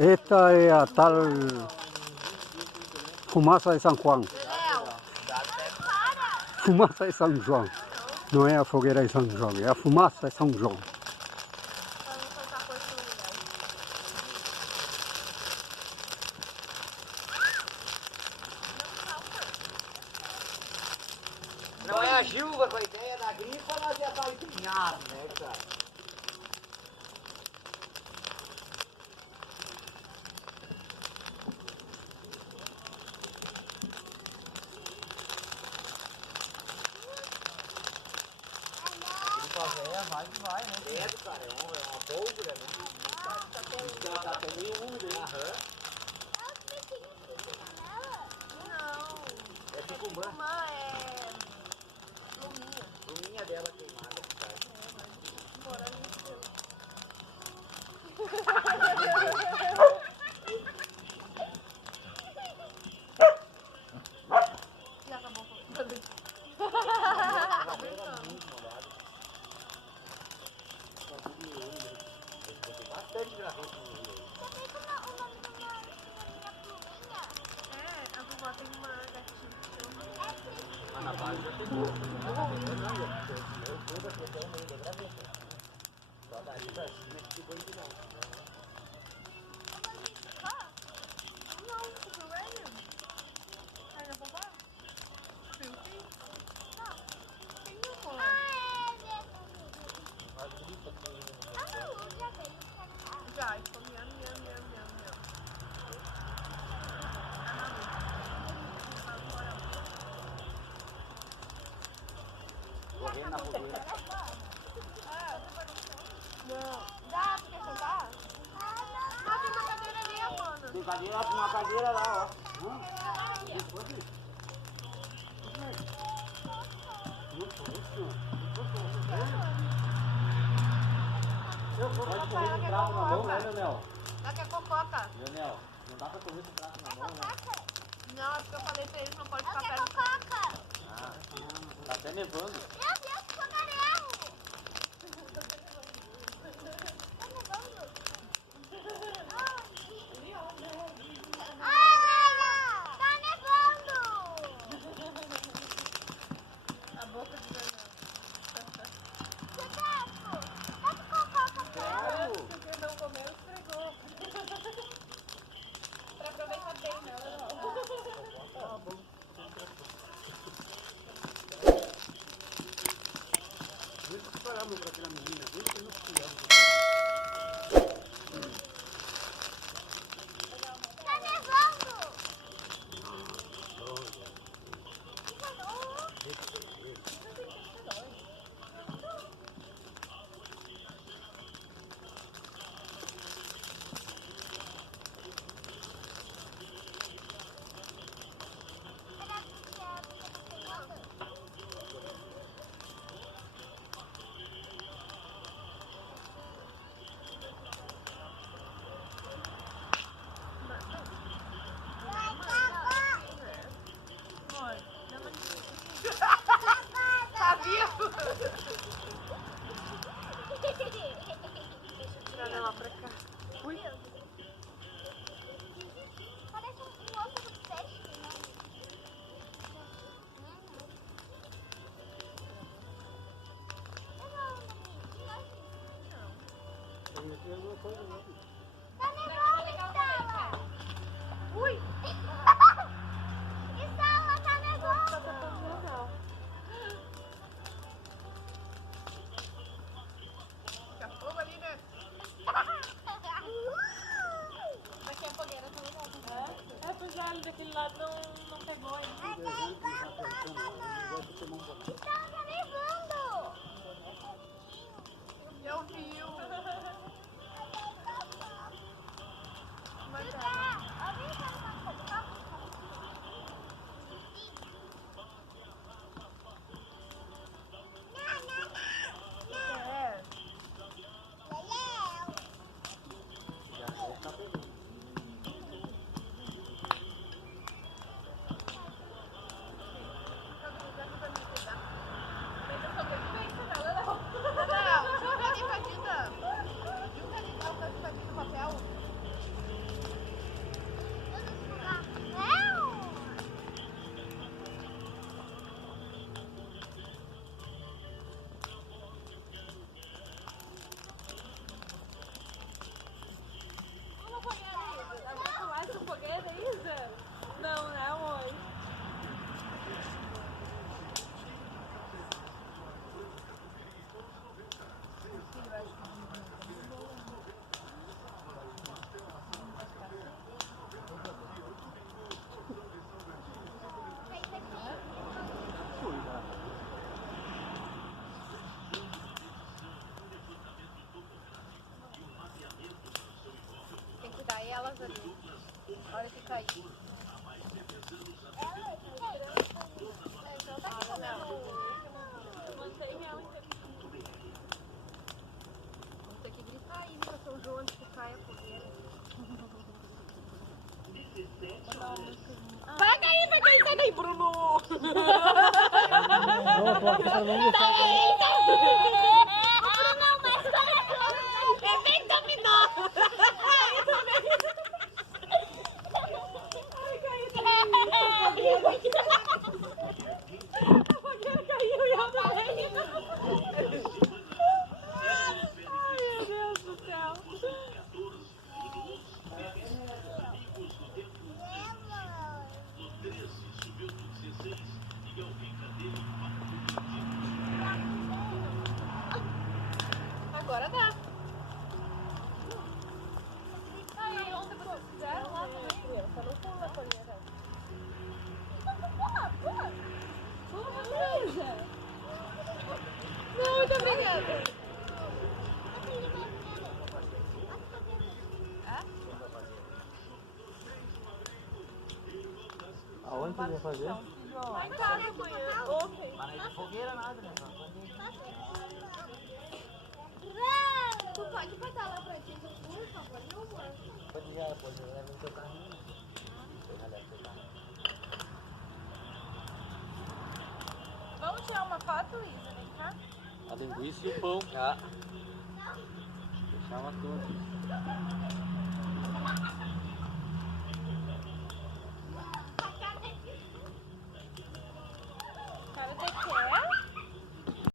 Esta é a tal fumaça de São Juan. Fumaça de São João. Não é a fogueira de São João, é a fumaça de São João. Não é a Gilva com a ideia da gripe, ela já tá empenhada, né, cara? Vai que vai, né? É, cara, é uma pólvora, né? Ela tá até meio úmida, hein? Aham. Não. É picumã. É luminha. Luminha dela queimada, cara. Já acabou o produto. Bastante graveto no rio aí. Sabia que o nome da minha pluminha? É, a vovó tem uma gatinha. Mas na base já pegou. Eu toda a questão meio da graveta. Só daí pra cima que ficou de não. Não, ficou velho. Aí na vovó? Viu sim? Não. Quem não foi? Mas grita que... não, já veio. Já, ficou miam. Correndo na fogueira. Não. Dá, tu quer sentar? Mas tem uma cadeira ali, Amanda. Tem cadeira, uma cadeira lá, ó. Pode correr com o prato na mão, né, Leonel? Ela quer cococa. Leonel, não dá pra correr com o prato na mão, né? Não, é porque eu falei pra eles não pode ficar perto. Cococa. Ah, tá até nevando. Meu Deus, que fogareiro! Tá nevando? Tá nevando! A boca de Leonel. Porque não comeu, esfregou. Pra aproveitar bem, né? Tá bom. Deixa eu parar pra aquela menina. Deixa eu não. Tá nevando! Sabia? Deixa eu tirar ela pra cá. Ui. Parece um osso do peixe, né? Tá nevando, Estela! Ui! Estela, tá nevando! Fica fogo ali, né? Aqui a fogueira tá legal. É, pois já ali daquele lado não pegou ainda. Estela, tá nevando! Eu vi. elas ali. A hora que cair. Então tá aqui comendo. Mantém ela inteligente. Vamos ter que gritar aí pra São João antes que caia a fogueira. Vai cair, sai daí, Bruno! Não, tô aqui pra não deixar. É bem dominó! A fogueira caiu e eu também. Ai, meu Deus do céu. Agora dá. Aí, ontem vocês fizeram lá também? Só não pula a colheita. Não, muito obrigada. Aonde você vai fazer? Lá em casa amanhã. Ok. Mas fogueira nada, né? Tu pode botar lá pra ti, por favor, não amor. Pode já, pode levar no teu carrinho. Vamos tirar uma foto, Luísa? Vem cá. A linguiça e o pão. Já. Fechava tudo.